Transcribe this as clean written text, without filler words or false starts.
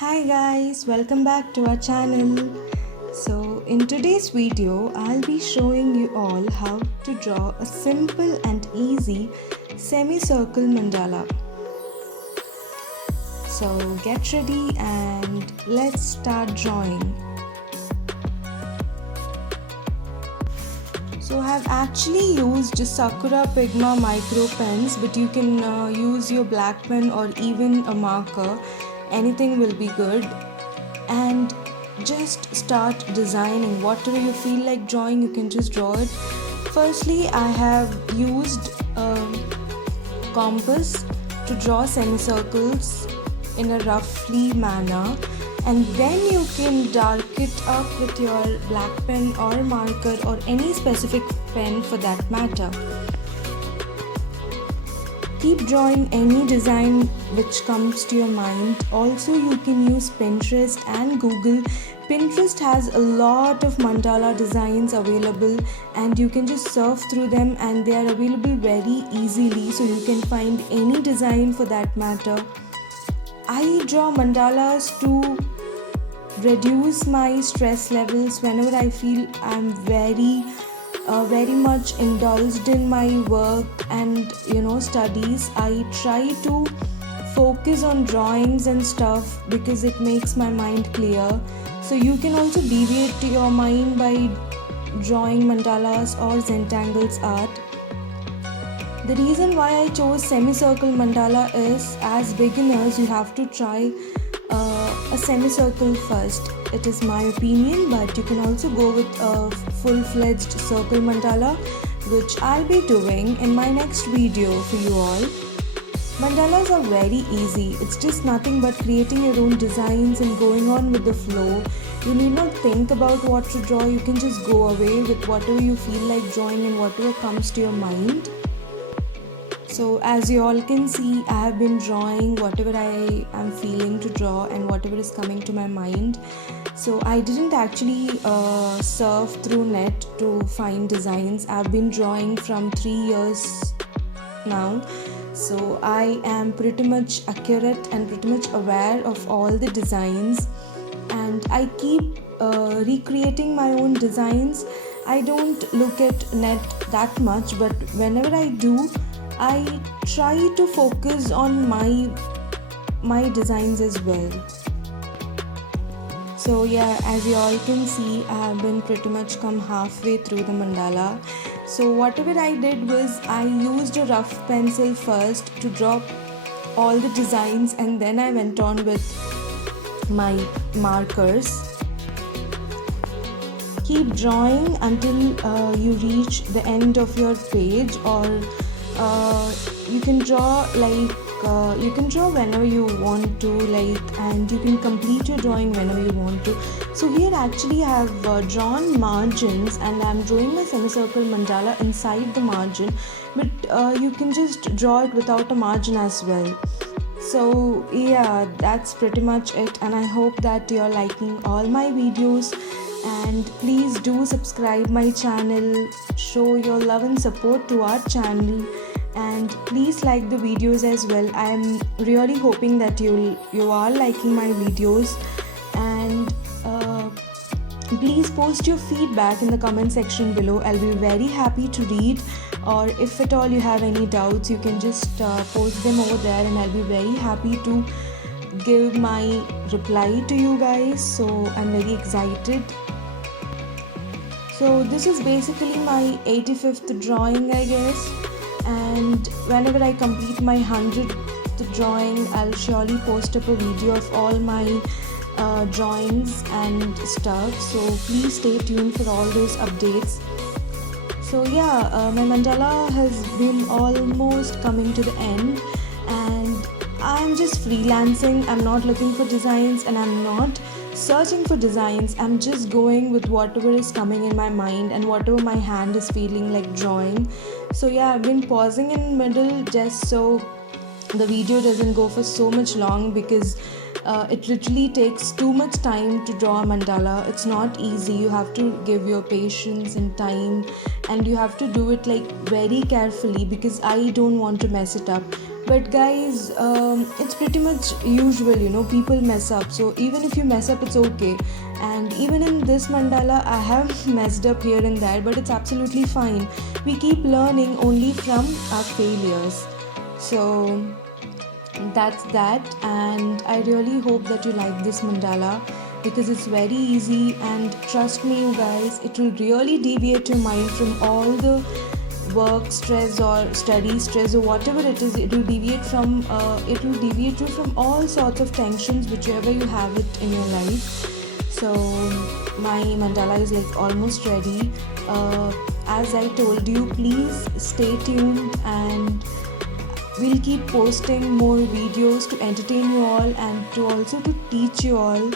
Hi guys, welcome back to our channel. So in today's video, I'll be showing you all how to draw a simple and easy semicircle mandala. So get ready and let's start drawing. So I have actually used Sakura Pigma micro pens, but you can use your black pen or even a marker. Anything will be good. And just start designing. Whatever you feel like drawing, you can just draw it. Firstly, I have used a compass to draw semicircles in a roughly manner, and then you can dark it up with your black pen or marker or any specific pen for that matter. Keep drawing any design which comes to your mind. Also, you can use Pinterest and Google. Pinterest has a lot of mandala designs available, and you can just surf through them, and they are available very easily, so you can find any design for that matter. I draw mandalas to reduce my stress levels whenever I feel I'm very much indulged in my work and studies. I try to focus on drawings and stuff because it makes my mind clear. So you can also deviate your mind by drawing mandalas or Zentangle's art. The reason why I chose semicircle mandala is, as beginners, you have to try a semicircle first. It is my opinion, but you can also go with a full-fledged circle mandala, which I'll be doing in my next video for you all. Mandalas are very easy. It's just nothing but creating your own designs and going on with the flow. You need not think about what to draw. You can just go away with whatever you feel like drawing and whatever comes to your mind. So as you all can see, I have been drawing whatever I am feeling to draw and whatever is coming to my mind. So I didn't actually surf through net to find designs. I've been drawing from 3 years now. So I am pretty much accurate and pretty much aware of all the designs, and I keep recreating my own designs. I don't look at net that much, but whenever I do, I try to focus on my designs as well. So yeah, as you all can see, I have been pretty much come halfway through the mandala. So whatever I did was, I used a rough pencil first to draw all the designs, and then I went on with my markers. Keep drawing until you reach the end of your page, or you can draw whenever you want to, and you can complete your drawing whenever you want to. So here actually I have drawn margins, and I'm drawing my semicircle mandala inside the margin, but you can just draw it without a margin as well. So yeah, that's pretty much it, and I hope that you're liking all my videos. And please do subscribe my channel, show your love and support to our channel, and please like the videos as well. I am really hoping that you are liking my videos, and please post your feedback in the comment section below. I'll be very happy to read, or if at all you have any doubts, you can just post them over there, and I'll be very happy to give my reply to you guys. So I'm very excited. So this is basically my 85th drawing, I guess, and whenever I complete my 100th drawing, I'll surely post up a video of all my drawings and stuff. So please stay tuned for all those updates. So yeah, my mandala has been almost coming to the end, and I'm just freelancing. I'm not looking for designs, and I'm not searching for designs. I'm just going with whatever is coming in my mind and whatever my hand is feeling like drawing. So yeah, I've been pausing in middle just so the video doesn't go for so much long, because it literally takes too much time to draw a mandala. It's not easy. You have to give your patience and time, and you have to do it very carefully, because I don't want to mess it up. But guys, it's pretty much usual, people mess up. So even if you mess up, it's okay. And even in this mandala, I have messed up here and there, but it's absolutely fine. We keep learning only from our failures. So that's that, and I really hope that you like this mandala because it's very easy, and trust me, you guys, it will really deviate your mind from all the work stress or study stress or whatever it is. It will deviate you from all sorts of tensions whichever you have it in your life. So my mandala is like almost ready. As I told you, please stay tuned, and we'll keep posting more videos to entertain you all and to also to teach you all.